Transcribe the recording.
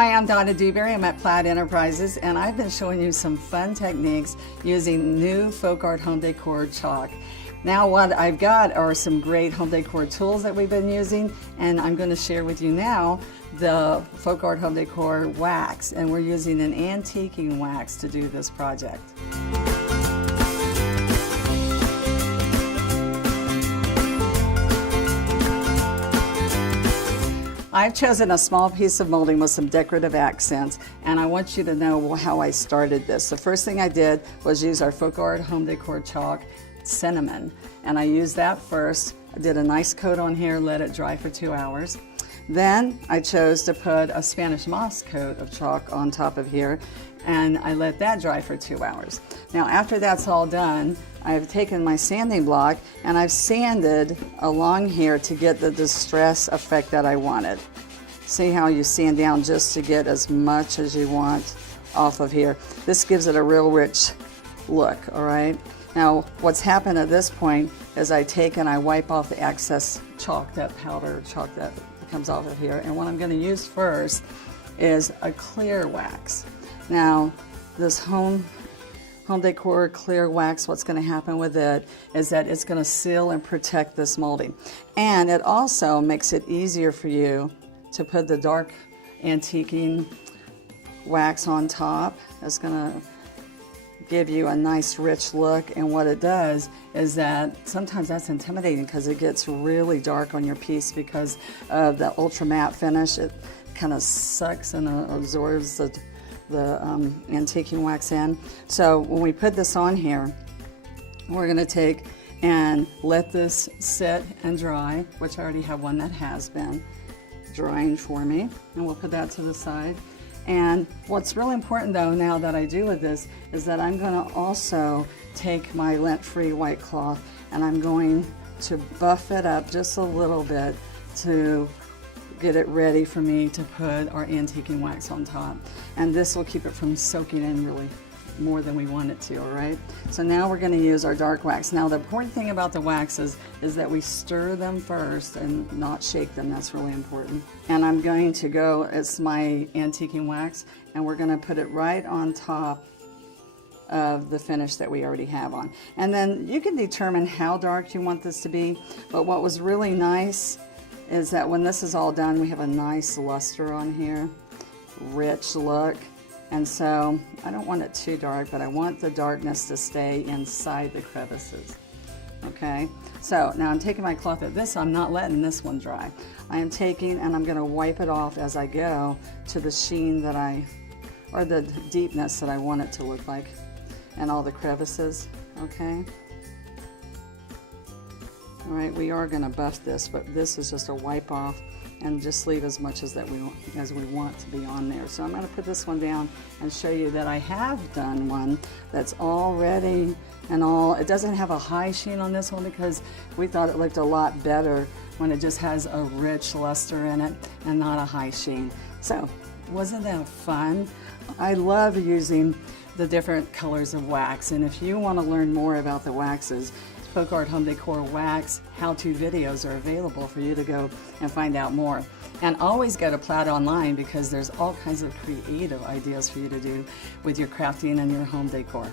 Hi, I'm Donna Dewberry. I'm at Plaid Enterprises, and I've been showing you some fun techniques using new folk art home decor chalk. Now what I've got are some great home decor tools that we've been using, and I'm going to share with you now the folk art home decor wax, and we're using an antiquing wax to do this project. I've chosen a small piece of molding with some decorative accents, and I want you to know how I started this. The first thing I did was use our folk art home decor chalk, cinnamon, and I used that first. I did a nice coat on here, let it dry for 2 hours. Then I chose to put a Spanish moss coat of chalk on top of here, and I let that dry for 2 hours. Now after that's all done, I've taken my sanding block and I've sanded along here to get the distress effect that I wanted. See how you sand down just to get as much as you want off of here. This gives it a real rich look, all right? Now what's happened at this point is I take and I wipe off the excess chalk, that powder chalk that comes off of here, and what I'm going to use first is a clear wax. Now this home decor clear wax, what's going to happen with it is that it's going to seal and protect this molding, and it also makes it easier for you to put the dark antiquing wax on top. It's going to give you a nice rich look, and what it does is that sometimes that's intimidating because it gets really dark on your piece because of the ultra matte finish. It kind of sucks and absorbs the antiquing wax in. So when we put this on here, we're going to take and let this sit and dry, which I already have one that has been drying for me, and we'll put that to the side. And what's really important though now that I do with this is that I'm going to also take my lint-free white cloth and I'm going to buff it up just a little bit to get it ready for me to put our antiquing wax on top. And this will keep it from soaking in really more than we want it to, all right? So now we're going to use our dark wax. Now the important thing about the waxes is that we stir them first and not shake them. That's really important. And I'm going to go, it's my antiquing wax, and we're going to put it right on top of the finish that we already have on. And then you can determine how dark you want this to be, but what was really nice is that when this is all done, we have a nice luster on here, rich look. And so I don't want it too dark, but I want the darkness to stay inside the crevices. Okay, so now I'm taking my cloth at this, I'm not letting this one dry. I am taking and I'm gonna wipe it off as I go to the sheen that or the deepness that I want it to look like, and all the crevices, okay? All right, we are going to buff this, but this is just a wipe off and just leave as much as we want to be on there. So I'm going to put this one down and show you that I have done one that's all ready and all. It doesn't have a high sheen on this one because we thought it looked a lot better when it just has a rich luster in it and not a high sheen. So wasn't that fun? I love using the different colors of wax, and if you want to learn more about the waxes, Folk Art Home Decor Wax how-to videos are available for you to go and find out more. And always go to Plaid Online because there's all kinds of creative ideas for you to do with your crafting and your home decor.